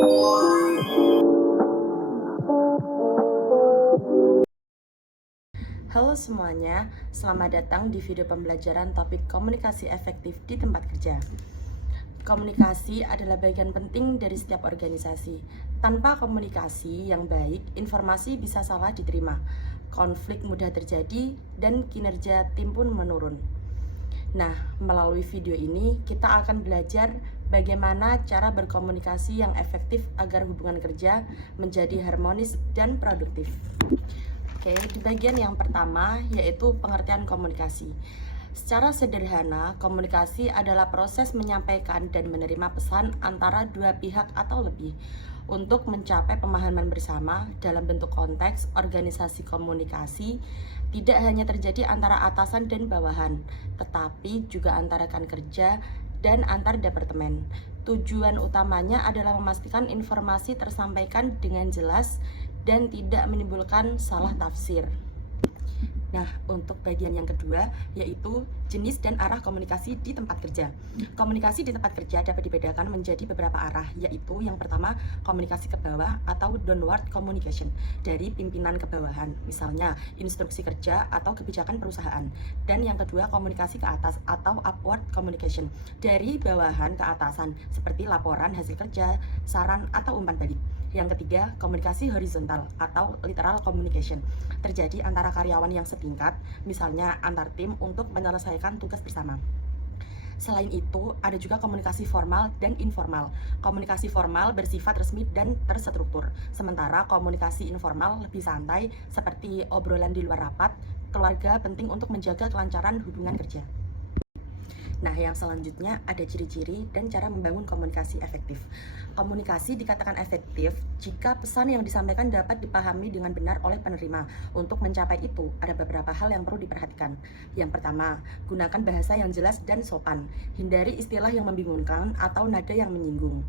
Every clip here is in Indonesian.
Halo semuanya, selamat datang di video pembelajaran topik komunikasi efektif di tempat kerja. Komunikasi adalah bagian penting dari setiap organisasi. Tanpa komunikasi yang baik, informasi bisa salah diterima, konflik mudah terjadi, dan kinerja tim pun menurun. Nah, melalui video ini kita akan belajar bagaimana cara berkomunikasi yang efektif agar hubungan kerja menjadi harmonis dan produktif. Oke, di bagian yang pertama yaitu pengertian komunikasi. Secara sederhana, komunikasi adalah proses menyampaikan dan menerima pesan antara dua pihak atau lebih untuk mencapai pemahaman bersama dalam bentuk konteks organisasi. Komunikasi tidak hanya terjadi antara atasan dan bawahan, tetapi juga antara rekan kerja dan antar departemen. Tujuan utamanya adalah memastikan informasi tersampaikan dengan jelas dan tidak menimbulkan salah tafsir. Nah, untuk bagian yang kedua yaitu jenis dan arah komunikasi di tempat kerja. Komunikasi di tempat kerja dapat dibedakan menjadi beberapa arah, yaitu yang pertama komunikasi ke bawah atau downward communication dari pimpinan ke bawahan, misalnya instruksi kerja atau kebijakan perusahaan. Dan yang kedua komunikasi ke atas atau upward communication dari bawahan ke atasan, seperti laporan hasil kerja, saran atau umpan balik. Yang ketiga, komunikasi horizontal atau lateral communication terjadi antara karyawan yang setingkat, misalnya antar tim untuk menyelesaikan tugas bersama. Selain itu, ada juga komunikasi formal dan informal. Komunikasi formal bersifat resmi dan terstruktur, sementara komunikasi informal lebih santai, seperti obrolan di luar rapat. Keluarga penting untuk menjaga kelancaran hubungan kerja. Nah, yang selanjutnya ada ciri-ciri dan cara membangun komunikasi efektif. Komunikasi dikatakan efektif jika pesan yang disampaikan dapat dipahami dengan benar oleh penerima. Untuk mencapai itu, ada beberapa hal yang perlu diperhatikan. Yang pertama, gunakan bahasa yang jelas dan sopan. Hindari istilah yang membingungkan atau nada yang menyinggung.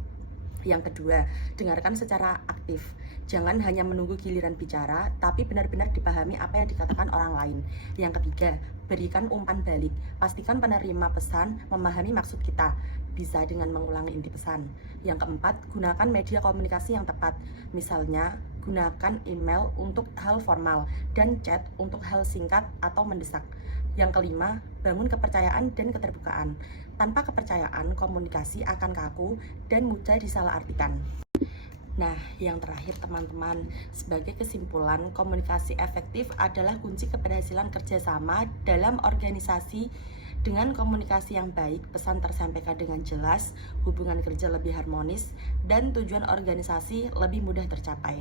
Yang kedua, dengarkan secara aktif. Jangan hanya menunggu giliran bicara, tapi benar-benar dipahami apa yang dikatakan orang lain. Yang ketiga, berikan umpan balik. Pastikan penerima pesan memahami maksud kita, bisa dengan mengulangi inti pesan. Yang keempat, gunakan media komunikasi yang tepat. Misalnya, gunakan email untuk hal formal dan chat untuk hal singkat atau mendesak. Yang kelima, bangun kepercayaan dan keterbukaan. Tanpa kepercayaan, komunikasi akan kaku dan mudah disalahartikan. Nah, yang terakhir teman-teman, sebagai kesimpulan, komunikasi efektif adalah kunci keberhasilan kerjasama dalam organisasi. Dengan komunikasi yang baik, pesan tersampaikan dengan jelas, hubungan kerja lebih harmonis, dan tujuan organisasi lebih mudah tercapai.